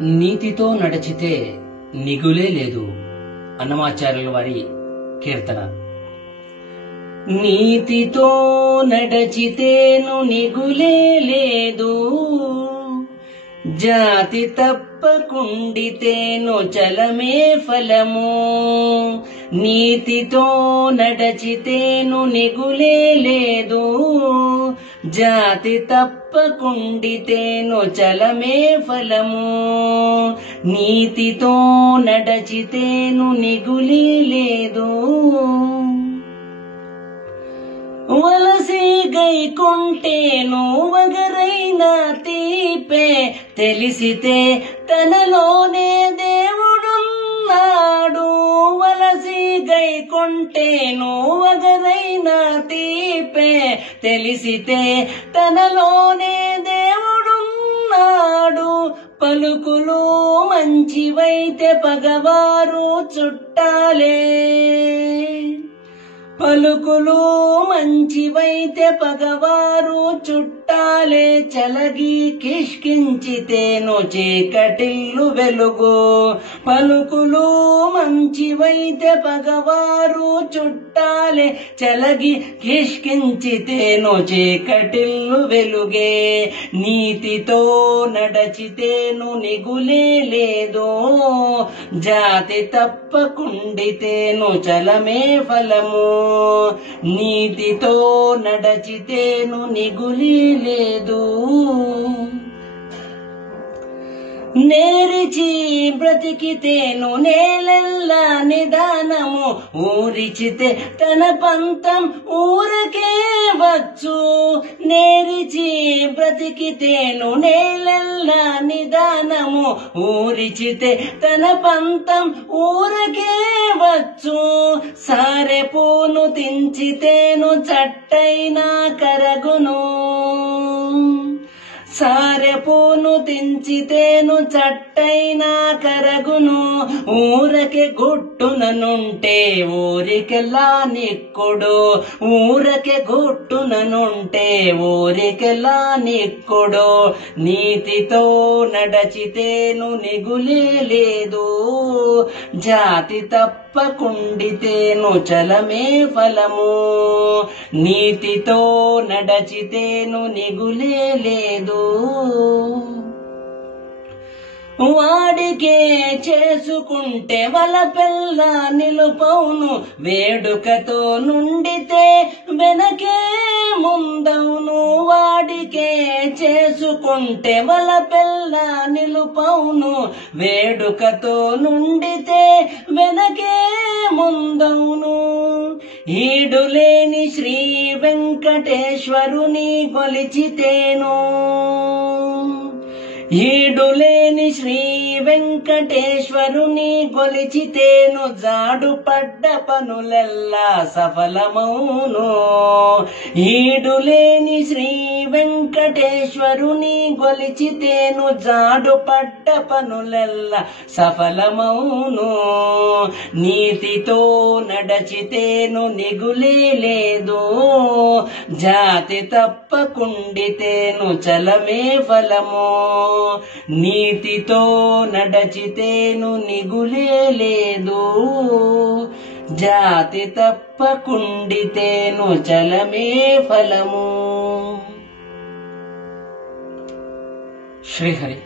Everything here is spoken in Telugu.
నీతితో నడిచితే నిగులే లేదు అన్నమాచార్యుల వారి కీర్తన. నీతితో నడచితేను నిగులే లేదు, జాతి తప్పకుండితేను చలమే ఫలము. నీతితో నడచితేను నిగులే లేదు, జాతి తప్పకుండితేను చలమే ఫలము. నీతితో నడచితేను నిగులే లేదు. వలసి గైకుంటేను వగరైన తీపే, తెలిసితే తనలోనే దేవుడున్నాడు. వలసి గైకుంటేను వగరైన తీపే, తెలిసితే తనలోనే దేవుడున్నాడు. పలుకులు మంచివైతే పగవారు చుట్టాలే, పలుకులు మంచివైతే పగవారు చుట్టాలే. చలగి కిష్కించితేను చీకటిల్లు వెలుగు. పలుకులు మంచివైతే పగవారు చుట్టాలే, చలగి కిష్కించితేను చీకటిల్లు వెలుగే. నీతితో నడచితేను నిగులే లేదు, జాతి తప్పకుండితేను చలమే ఫలము. నీతితో నడచితేను నిగులే లేదు. నేరిచి బ్రతికితేను నేలెల్లా నిదానము. ఊరిచితే తన పంతం ఊరకే వచ్చు. నేరిచి బ్రతికితేను నేలెల్లా నిదానము. ఊరిచితే తన పంతం ఊరకే వచ్చు. సారె పూను తించితేను చట్టైనా కరగును. సారె పూను తించితేను చట్టైనా కరగును. ఊరకే గుట్టుననుంటే ఊరికెలా నిక్కుడు. ఊరకే గుట్టుననుంటే ఊరికెలా నిక్కుడు. నీతితో నడచితేను నిగులే లేదు, జాతి తప్పకుండితేను చలమే ఫలము. నీతితో నడచితేను నిగులే లేదు. వాడికే చేసుకుంటే వలపెల్ల నిలుపవును. వేడుకతో నుండితే వెనకే ముందవును. వాడికే చేసుకుంటే వలపెల్ల నిలుపవును. వేడుకతో నుండితే వెనకే ముందవును. ఈడులేని శ్రీ వెంకటేశ్వరుని కొలిచితేను, ఈడులేని శ్రీ వెంకటేశ్వరుని కొలిచితేను జాడు పడ్డ పనులెల్లా సఫలమౌను. ఈడులేని శ్రీ వెంకటేశ్వరుని కొలిచితేను జాడు పడ్డ పనులెల్లా సఫలమౌను. నీతితో నడచితేను నిగులే లేదు, జాతి తప్పకుండితేను చలమే ఫలము. నీతితో నడచితేను నిగులే లేదు, జాతి తప్పకుండితేను చలమే ఫలము. శ్రీహరి.